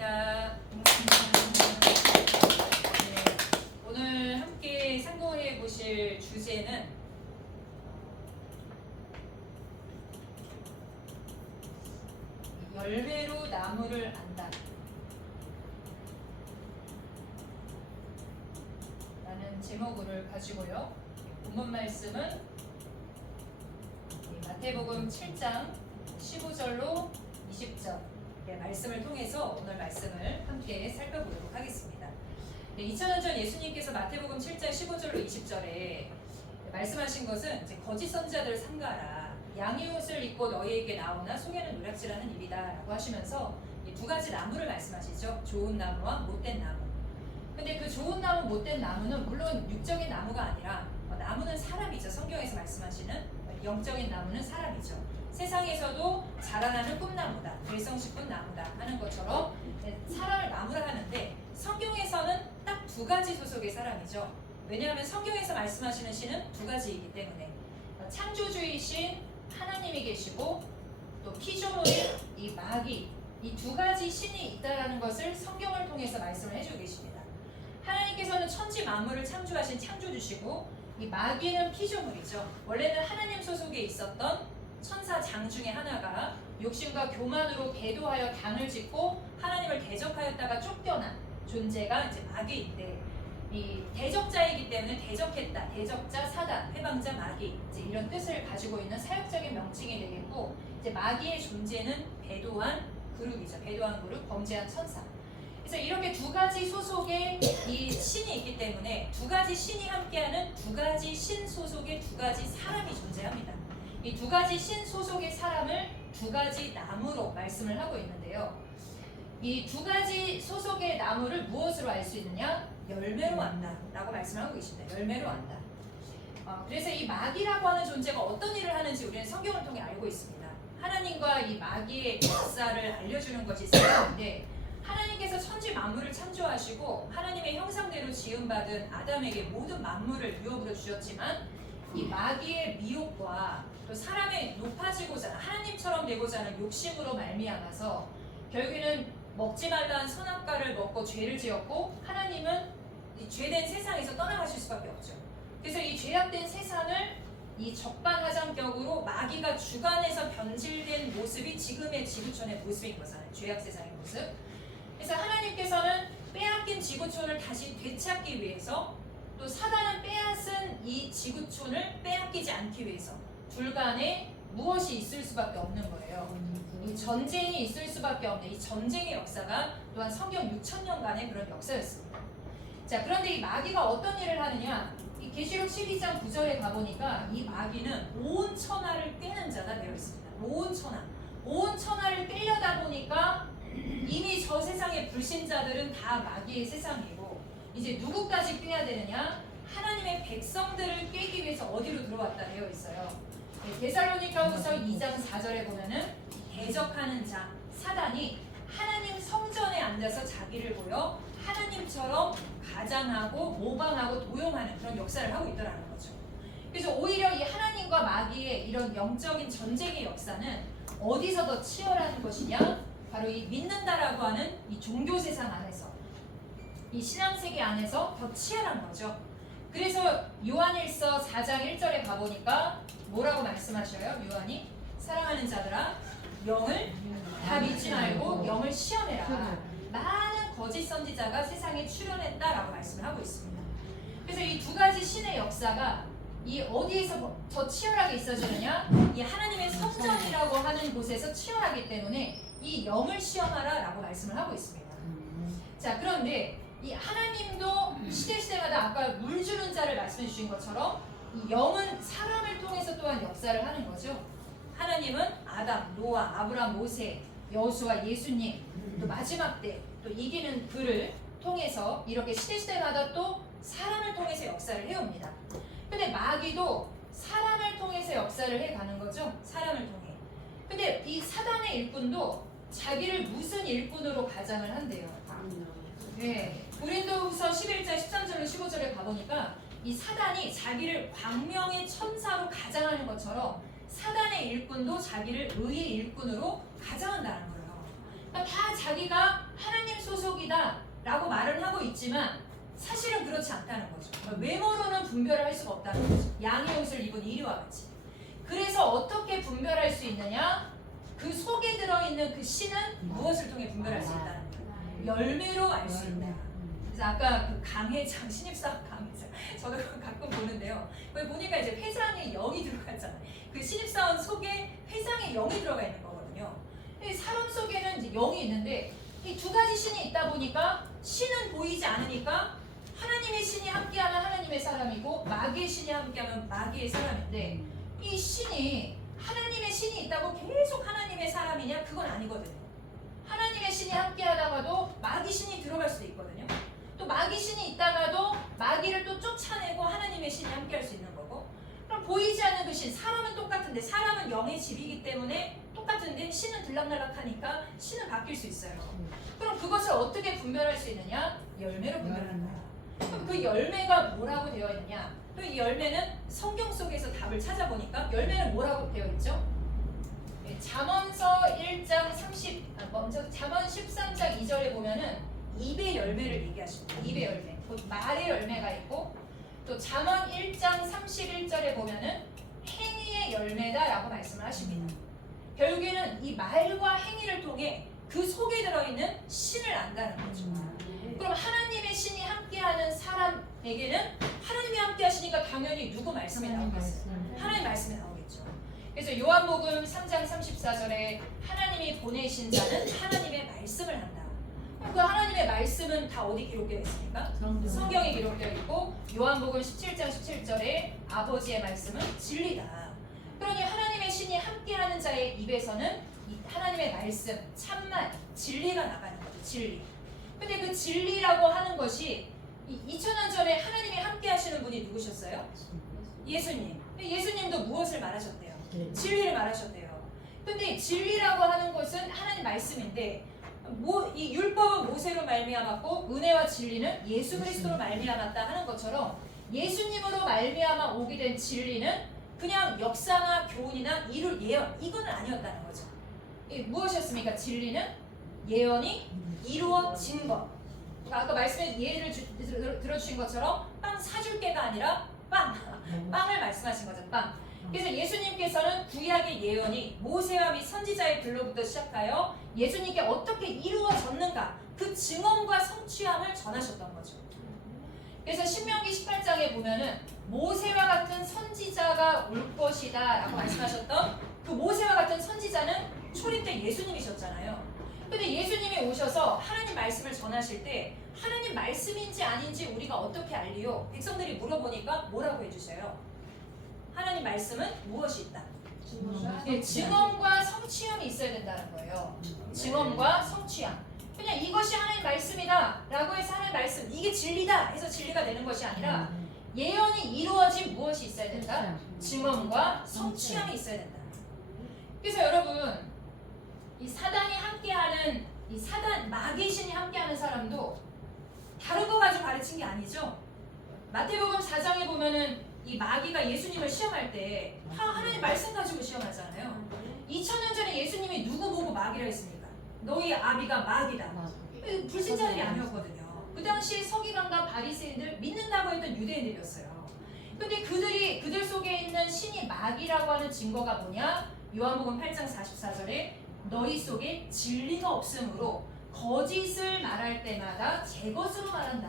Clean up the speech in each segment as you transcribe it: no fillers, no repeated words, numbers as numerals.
반갑습니다. 오늘 함께 상고해 보실 주제는 열매로 나무를 안다 라는 제목을 가지고요. 본문 말씀은 마태복음 7장 15절로 20절 말씀을 통해서 오늘 말씀을 함께 살펴보도록 하겠습니다. 2000년 전 예수님께서 마태복음 7장 15절로 20절에 말씀하신 것은 이제 거짓 선지자들을 삼가라, 양의 옷을 입고 너희에게 나오나 속에는 노략질하는 일이다 라고 하시면서 이 두 가지 나무를 말씀하시죠. 좋은 나무와 못된 나무. 근데 그 좋은 나무, 못된 나무는 물론 육적인 나무가 아니라 나무는 사람이죠. 성경에서 말씀하시는 영적인 나무는 사람이죠. 세상에서도 자라나는 꿈나무다, 될성식분 나무다 하는 것처럼 사람을 나무라 하는데 성경에서는 딱 두 가지 소속의 사람이죠. 왜냐하면 성경에서 말씀하시는 신은 두 가지이기 때문에 창조주이신 하나님이 계시고 또 피조물인 이 마귀, 이 두 가지 신이 있다라는 것을 성경을 통해서 말씀을 해주고 계십니다. 하나님께서는 천지 만물을 창조하신 창조주시고 이 마귀는 피조물이죠. 원래는 하나님 소속에 있었던 천사 장 중에 하나가 욕심과 교만으로 배도하여 당을 짓고 하나님을 대적하였다가 쫓겨난 존재가 이제 마귀인데, 이 대적자이기 때문에 대적했다, 대적자 사단, 해방자 마귀, 이제 이런 뜻을 가지고 있는 사역적인 명칭이 되겠고, 이제 마귀의 존재는 배도한 그룹이죠. 배도한 그룹, 범죄한 천사. 그래서 이렇게 두 가지 소속의 이 신이 있기 때문에 두 가지 신이 함께하는 두 가지 신 소속의 두 가지 사람이 존재합니다. 이 두 가지 신 소속의 사람을 두 가지 나무로 말씀을 하고 있는데요. 이 두 가지 소속의 나무를 무엇으로 알 수 있느냐? 열매로 안다 라고 말씀을 하고 계십니다. 열매로 안다. 그래서 이 마귀라고 하는 존재가 어떤 일을 하는지 우리는 성경을 통해 알고 있습니다. 하나님과 이 마귀의 역사를 알려주는 것이 성경인데, 하나님께서 천지 만물을 창조하시고 하나님의 형상대로 지음받은 아담에게 모든 만물을 유업으로 주셨지만, 이 마귀의 미혹과 또 사람의 높아지고자 하나님처럼 되고자 하는 욕심으로 말미암아서 결국에는 먹지 말라는 선악과를 먹고 죄를 지었고, 하나님은 이 죄된 세상에서 떠나가실 수밖에 없죠. 그래서 이 죄악된 세상을 이 적반하장격으로 마귀가 주관해서 변질된 모습이 지금의 지구촌의 모습인 거잖아요. 죄악 세상의 모습. 그래서 하나님께서는 빼앗긴 지구촌을 다시 되찾기 위해서, 또 사단은 빼앗은 이 지구촌을 빼앗기지 않기 위해서 둘 간에 무엇이 있을 수밖에 없는 거예요. 이 전쟁이 있을 수밖에 없는 이 전쟁의 역사가 또한 성경 6,000년간의 그런 역사였습니다. 자, 그런데 이 마귀가 어떤 일을 하느냐? 이 계시록 12장 9절에 가보니까 이 마귀는 온 천하를 꿰는 자가 되어 있습니다. 온 천하를 꿰려다 보니까 이미 저 세상의 불신자들은 다 마귀의 세상이고, 이제 누구까지 꿰야 되느냐? 하나님의 백성들을 꿰기 위해서 어디로 들어왔다 되어 있어요. 데살로니가후서 2장 4절에 보면은 대적하는 자 사단이 하나님 성전에 앉아서 자기를 보여 하나님처럼 가장하고 모방하고 도용하는 그런 역사를 하고 있더라는 거죠. 그래서 오히려 이 하나님과 마귀의 이런 영적인 전쟁의 역사는 어디서 더 치열한 것이냐? 바로 이 믿는다라고 하는 이 종교 세상 안에서, 이 신앙세계 안에서 더 치열한 거죠. 그래서 요한일서 4장 1절에 가보니까 뭐라고 말씀하셔요? 요한이 사랑하는 자들아, 영을 다 믿지 말고 영을 시험해라. 많은 거짓 선지자가 세상에 출현했다라고 말씀을 하고 있습니다. 그래서 이 두 가지 신의 역사가 이 어디에서 더 치열하게 있어지느냐? 이 하나님의 성전이라고 하는 곳에서 치열하기 때문에 이 영을 시험하라라고 말씀을 하고 있습니다. 자, 그런데 이 하나님도 시대마다 아까 물 주는 자를 말씀해 주신 것처럼 이 영은 사람을 통해서 또한 역사를 하는 거죠. 하나님은 아담, 노아, 아브라함, 모세, 여호수아, 예수님, 또 마지막 때 또 이기는 그를 통해서 이렇게 시대마다 또 사람을 통해서 역사를 해옵니다. 근데 마귀도 사람을 통해서 역사를 해가는 거죠. 사람을 통해. 근데 이 사단의 일꾼도 자기를 무슨 일꾼으로 가장을 한대요. 네. 고린도후서 11장 13절로 15절에 가보니까 이 사단이 자기를 광명의 천사로 가장하는 것처럼 사단의 일꾼도 자기를 의의 일꾼으로 가장한다는 거예요. 그러니까 다 자기가 하나님 소속이다 라고 말을 하고 있지만 사실은 그렇지 않다는 거죠. 외모로는 분별을 할 수가 없다는 거죠. 양의 옷을 입은 이리와 같이. 그래서 어떻게 분별할 수 있느냐? 그 속에 들어있는 그 씨는 무엇을 통해 분별할 수 있다는 거예요. 열매로 알 수 있다. 그래서 아까 그 강회장, 신입사원 강회장 저도 가끔 보는데요. 거기 보니까 이제 회장의 영이 들어갔잖아요. 그 신입사원 속에 회장의 영이 들어가 있는 거거든요. 사람 속에는 이제 영이 있는데 이 두 가지 신이 있다 보니까 신은 보이지 않으니까 하나님의 신이 함께하면 하나님의 사람이고 마귀의 신이 함께하면 마귀의 사람인데 이 신이 하나님의 신이 있다고 계속 하나님의 사람이냐? 그건 아니거든요. 하나님의 신이 함께하다가도 마귀 신이 들어갈 수도 있거든요. 또 마귀 신이 있다가도 마귀를 또 쫓아내고 하나님의 신이 함께할 수 있는 거고. 그럼 보이지 않는 그 신, 사람은 똑같은데 사람은 영의 집이기 때문에 똑같은데 신은 들락날락하니까 신은 바뀔 수 있어요. 그럼 그것을 어떻게 분별할 수 있느냐? 열매로 분별한다. 그럼 그 열매가 뭐라고 되어 있느냐? 또 이 열매는 성경 속에서 답을 찾아보니까 열매는 뭐라고 되어 있죠? 잠언서 1장 30, 먼저 잠언 13장 2절에 보면은 입의 열매를 얘기하십니다. 입의 열매, 곧 말의 열매가 있고 또 잠언 1장 31절에 보면은 행위의 열매다라고 말씀을 하십니다. 결국에는 이 말과 행위를 통해 그 속에 들어있는 신을 안다는 거죠. 그럼 하나님의 신이 함께하는 사람에게는 하나님이 함께하시니까 당연히 누구 말씀이 나오겠어요? 하나님 말씀이 나오겠죠. 그래서 요한복음 3장 34절에 하나님이 보내신 자는 하나님의 말씀을 한다. 그 하나님의 말씀은 다 어디 기록되어 있습니까? 성경에 기록되어 있고 요한복음 17장 17절에 아버지의 말씀은 진리다. 그러니 하나님의 신이 함께하는 자의 입에서는 이 하나님의 말씀, 참말, 진리가 나가는 거죠. 진리. 근데 그 진리라고 하는 것이 2000년 전에 하나님이 함께 하시는 분이 누구셨어요? 예수님. 예수님도 무엇을 말하셨대요? 진리를 말하셨대요. 근데 진리라고 하는 것은 하나님 말씀인데 이 율법은 모세로 말미암았고 은혜와 진리는 예수 그리스도로 말미암았다 하는 것처럼 예수님으로 말미암아 오게 된 진리는 그냥 역사나 교훈이나 이룰 예언 이거는 아니었다는 거죠. 무엇이었습니까? 진리는 예언이 이루어진 것. 그러니까 아까 말씀에 예를 들어주신 것처럼 빵 사줄게가 아니라 빵을 말씀하신 거죠. 빵. 그래서 예수님께서는 구약의 예언이 모세와 및 선지자의 글로부터 시작하여 예수님께 어떻게 이루어졌는가 그 증언과 성취함을 전하셨던 거죠. 그래서 신명기 18장에 보면은 모세와 같은 선지자가 올 것이다 라고 말씀하셨던 그 모세와 같은 선지자는 초림 때 예수님이셨잖아요. 근데 예수님이 오셔서 하나님 말씀을 전하실 때 하나님 말씀인지 아닌지 우리가 어떻게 알리요? 백성들이 물어보니까 뭐라고 해주셔요? 하나님 말씀은 무엇이 있다? 증언과 성취함이 있어야 된다는 거예요. 증언과 성취함. 그냥 이것이 하나님 말씀이다 라고 해서 하나님 말씀 이게 진리다 해서 진리가 되는 것이 아니라 예언이 이루어진 무엇이 있어야 된다? 증언과 성취함이 있어야 된다. 그래서 여러분 이 사단이 함께하는 이 사단 마귀의 신이 함께하는 사람도 다른 거 가지고 가르친 게 아니죠. 마태복음 4장에 보면은 이 마귀가 예수님을 시험할 때 하나님 말씀 가지고 시험하잖아요. 2000년 전에 예수님이 누구 보고 마귀라 했습니까? 너희 아비가 마귀다. 불신자들이 아니었거든요. 그 당시에 서기관과 바리새인들 믿는다고 했던 유대인들이었어요. 근데 그들 속에 있는 신이 마귀라고 하는 증거가 뭐냐? 요한복음 8장 44절에 너희 속에 진리가 없으므로 거짓을 말할 때마다 제 것으로 말한다.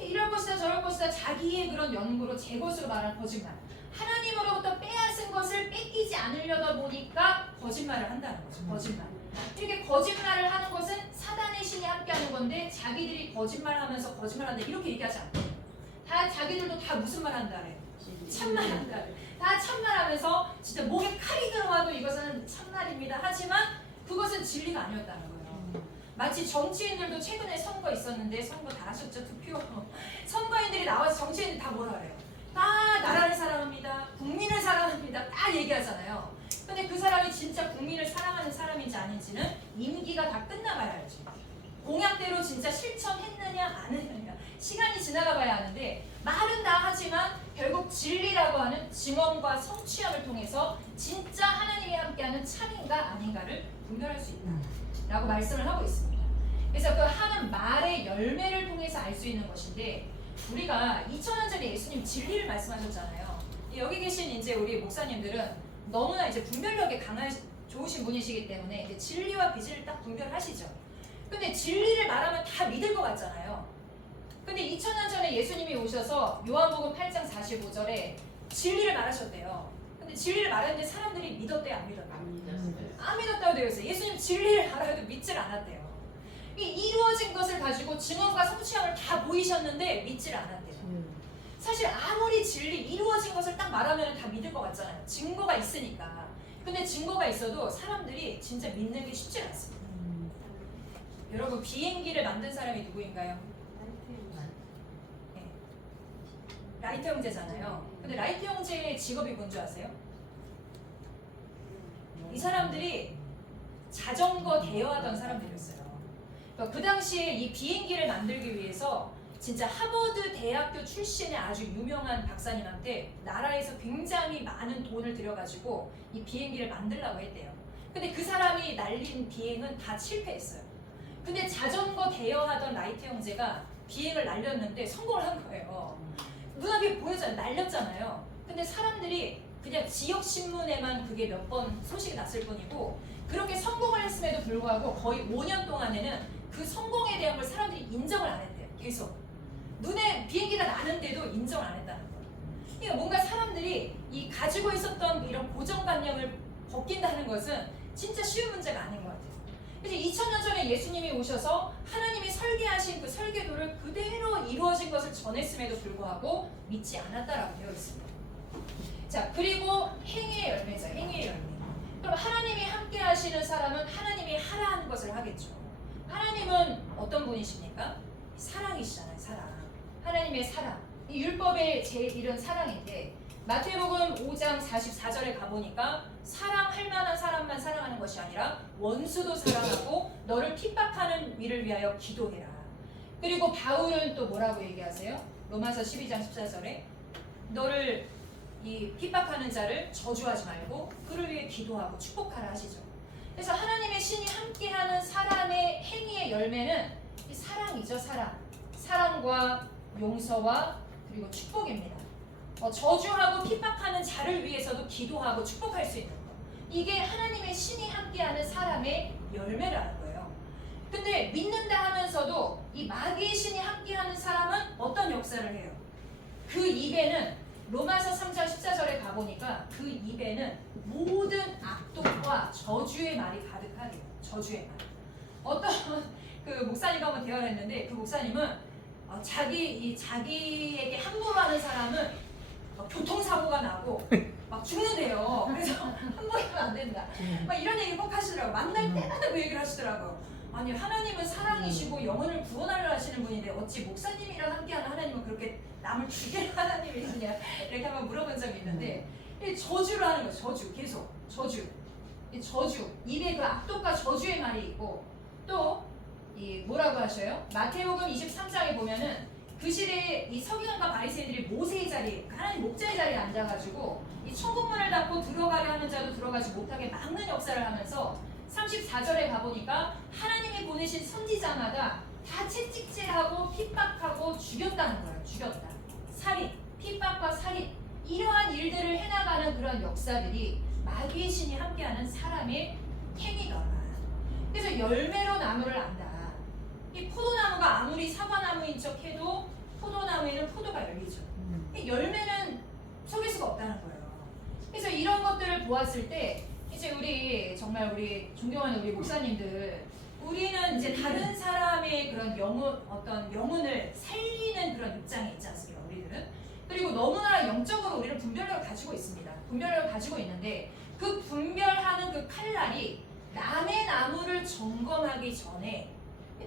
이럴 것이다 저럴 것이다 자기의 그런 연구로 제 것으로 말하는 거짓말. 하나님으로부터 빼앗은 것을 뺏기지 않으려다 보니까 거짓말을 한다는 거죠. 거짓말. 이렇게 거짓말을 하는 것은 사단의 신이 함께하는 건데 자기들이 거짓말하면서 거짓말한다 이렇게 얘기하지 않거든요. 다 자기들도 다 무슨 말 한다 그래? 참말 한다 그래. 다 참말하면서 진짜 목에 칼이 들어와도 이것은 참말입니다. 하지만 그것은 진리가 아니었다는 거예요. 마치 정치인들도 최근에 선거 있었는데 선거 다 하셨죠? 투표. 선거인들이 나와서 정치인들 다 뭐라 그래요? 다 나라를 사랑합니다. 국민을 사랑합니다. 다 얘기하잖아요. 근데 그 사람이 진짜 국민을 사랑하는 사람인지 아닌지는 임기가 다 끝나봐야 알지. 공약대로 진짜 실천했느냐 안 했느냐 시간이 지나가 봐야 하는데 말은 다 하지만 결국 진리라고 하는 증언과 성취함을 통해서 진짜 하나님이 함께하는 참인가 아닌가를 분별할 수 있다 라고 말씀을 하고 있습니다. 그래서 그 하는 말의 열매를 통해서 알 수 있는 것인데, 우리가 2000년 전에 예수님 진리를 말씀하셨잖아요. 여기 계신 이제 우리 목사님들은 너무나 이제 분별력이 좋으신 분이시기 때문에 이제 진리와 비진리를 딱 분별하시죠. 근데 진리를 말하면 다 믿을 것 같잖아요. 근데 2000년 전에 예수님이 오셔서 요한복음 8장 45절에 진리를 말하셨대요. 근데 진리를 말했는데 사람들이 믿었대요, 안 믿었대요? 안 믿었다고 되어 있어요. 예수님 진리를 말해도 믿질 않았대요. 이 이루어진 것을 가지고 증언과 성취함을 다 보이셨는데 믿질 않았대요. 사실 아무리 진리, 이루어진 것을 딱 말하면 다 믿을 것 같잖아요. 증거가 있으니까. 근데 증거가 있어도 사람들이 진짜 믿는 게 쉽지 않습니다. 여러분, 비행기를 만든 사람이 누구인가요? 네. 라이트 형제잖아요. 근데 라이트 형제의 직업이 뭔지 아세요? 이 사람들이 자전거 대여하던 사람들이었어요. 그러니까 그 당시에 이 비행기를 만들기 위해서 진짜 하버드 대학교 출신의 아주 유명한 박사님한테 나라에서 굉장히 많은 돈을 들여가지고 이 비행기를 만들려고 했대요. 근데 그 사람이 날린 비행은 다 실패했어요. 근데 자전거 대여하던 라이트 형제가 비행을 날렸는데 성공을 한 거예요. 눈앞에 보여잖아요. 날렸잖아요. 근데 사람들이 그냥 지역 신문에만 그게 몇 번 소식이 났을 뿐이고, 그렇게 성공을 했음에도 불구하고 거의 5년 동안에는 그 성공에 대한 걸 사람들이 인정을 안 했대요. 계속 눈에 비행기가 나는데도 인정을 안 했다는 거예요. 그러니까 뭔가 사람들이 이 가지고 있었던 이런 고정관념을 벗긴다는 것은 진짜 쉬운 문제가 아닌 것 같아요. 그래서 2000년 전에 예수님이 오셔서 하나님이 설계하신 그 설계도를 그대로 이루어진 것을 전했음에도 불구하고 믿지 않았다라고 되어 있습니다. 자, 그리고 행위의 열매죠. 행위의 열매. 그럼 하나님이 함께 하시는 사람은 하나님이 하라는 것을 하겠죠. 하나님은 어떤 분이십니까? 사랑이시잖아요. 사랑. 하나님의 사랑. 이 율법의 제1은 사랑인데, 마태복음 5장 44절에 가보니까 사랑할 만한 사람만 사랑하는 것이 아니라 원수도 사랑하고 너를 핍박하는 이를 위하여 기도해라. 그리고 바울은 또 뭐라고 얘기하세요? 로마서 12장 14절에 너를 이 핍박하는 자를 저주하지 말고 그를 위해 기도하고 축복하라 하시죠. 그래서 하나님의 신이 함께하는 사람의 행위의 열매는 이 사랑이죠. 사랑과 용서와 그리고 축복입니다. 저주하고 핍박하는 자를 위해서도 기도하고 축복할 수 있는 것. 이게 하나님의 신이 함께하는 사람의 열매라는 거예요. 근데 믿는다 하면서도 이 마귀의 신이 함께하는 사람은 어떤 역사를 해요? 그 입에는 로마서 3장 14절에 가보니까 그 입에는 모든 악독과 저주의 말이 가득하대요. 저주의 말. 어떤 그 목사님과 한번 대화를 했는데, 그 목사님은 자기에게 함부로 하는 사람은 교통사고가 나고 막 죽는데요. 그래서 함부로 하면 안 된다. 막 이런 얘기 꼭 하시더라고요. 만날 때마다 그 얘기를 하시더라고요. 아니, 하나님은 사랑이시고 영혼을 구원하려 하시는 분인데 어찌 목사님이랑 함께하는 하나님은 그렇게 남을 죽이는 하나님이시냐, 이렇게 한번 물어본 적이 있는데, 저주를 하는 거예요. 저주. 계속 저주. 입에 그 악독과 저주의 말이 있고, 또 이 뭐라고 하셔요? 마태복음 23장에 보면은 그 시대에 이 서기관과 바리새인들이 모세의 자리에, 하나님 목자의 자리에 앉아가지고 이 천국문을 닫고 들어가려 하는 자도 들어가지 못하게 막는 역사를 하면서 34절에 가보니까 하나님이 보내신 선지자마다 다 채찍질하고 핍박하고 죽였다는 거예요. 죽였다. 살인, 핍박과 살인, 이러한 일들을 해나가는 그런 역사들이 마귀의 신이 함께하는 사람의 행위더라. 그래서 열매로 나무를 안다. 이 포도나무가 아무리 사과나무인 척 해도 포도나무에는 포도가 열리죠. 열매는 속일 수가 없다는 거예요. 그래서 이런 것들을 보았을 때 이제 우리 정말 우리 존경하는 우리 목사님들, 우리는 이제 다른 사람의 그런 어떤 영혼을 살리는 그런 입장에 있지 않습니까? 우리들은. 그리고 너무나 영적으로 우리는 분별력을 가지고 있습니다. 분별력을 가지고 있는데, 그 분별하는 그 칼날이 남의 나무를 점검하기 전에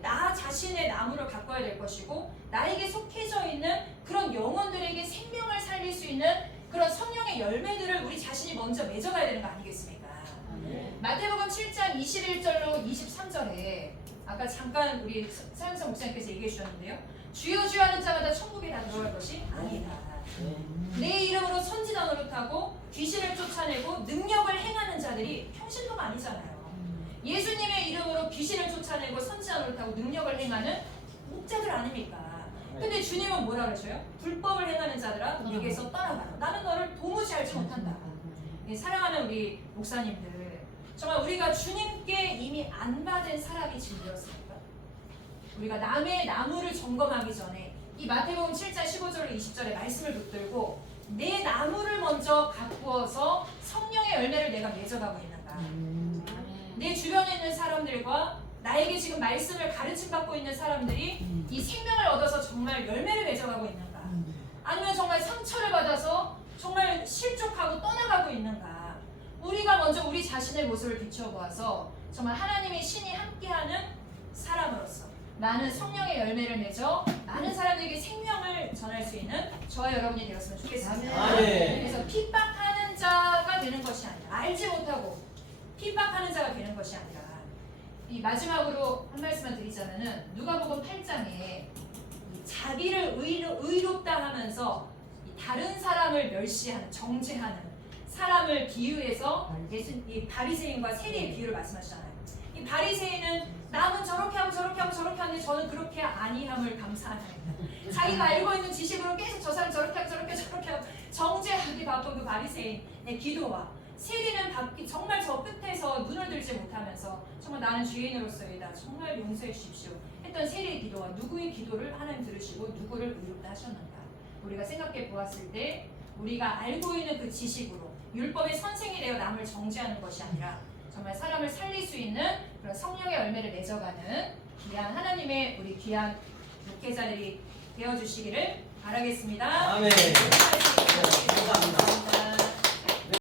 나 자신의 나무를 가꿔야 될 것이고, 나에게 속해져 있는 그런 영혼들에게 생명을 살릴 수 있는 그런 성령의 열매들을 우리 자신이 먼저 맺어가야 되는 거 아니겠습니까? 마태복음 7장 21절로 23절에 아까 잠깐 우리 사연성 목사님께서 얘기해 주셨는데요. 주여 주여 하는 자마다 천국에 다 들어갈 것이 아니다. 내 이름으로 선지자 노릇하고 귀신을 쫓아내고 능력을 행하는 자들이 평신도가 아니잖아요. 예수님의 이름으로 귀신을 쫓아내고 선지자 노릇하고 능력을 행하는 목자들 아닙니까? 근데 주님은 뭐라 그러셔요? 불법을 행하는 자들아 내게서 떠나가라. 나는 너를 도무지 알지 못한다. 사랑하는 우리 목사님들, 정말 우리가 주님께 이미 안 받은 사람이 지금 되었습니까? 우리가 남의 나무를 점검하기 전에 이 마태복음 7장 15절로 20절의 말씀을 붙들고 내 나무를 먼저 가꾸어서 성령의 열매를 내가 맺어가고 있는가? 내 주변에 있는 사람들과 나에게 지금 말씀을 가르침받고 있는 사람들이 이 생명을 얻어서 정말 열매를 맺어가고 있는가? 아니면 정말 상처를 받아서 정말 실족하고 떠나가고 있는가? 우리가 먼저 우리 자신의 모습을 비춰보아서 정말 하나님의 신이 함께하는 사람으로서 나는 성령의 열매를 맺어 많은 사람들에게 생명을 전할 수 있는 저와 여러분이 되었으면 좋겠습니다. 그래서 핍박하는 자가 되는 것이 아니라, 알지 못하고 핍박하는 자가 되는 것이 아니라, 이 마지막으로 한 말씀만 드리자면은 누가복음 8장에 자기를 의롭다 하면서 다른 사람을 멸시하는, 정죄하는 사람을 비유해서 이 바리새인과 세리의 비유를 말씀하시잖아요. 이 바리새인은 남은 저렇게 하고 저렇게 하고 저렇게 하는데 저는 그렇게 아니함을 감사합니다. 자기가 알고 있는 지식으로 계속 저 사람 저렇게 하고 저렇게 하고 정죄하기 바쁜 그 바리새인의 기도와, 세리는 정말 저 끝에서 눈을 들지 못하면서 정말 나는 죄인으로서이다, 정말 용서해 주십시오 했던 세리의 기도와 누구의 기도를 하나님 들으시고 누구를 의롭다 하셨는가? 우리가 생각해 보았을 때 우리가 알고 있는 그 지식으로 율법의 선생이 되어 남을 정죄하는 것이 아니라 정말 사람을 살릴 수 있는 그런 성령의 열매를 맺어가는 귀한 하나님의 우리 귀한 목회자들이 되어주시기를 바라겠습니다. 아멘. 감사합니다.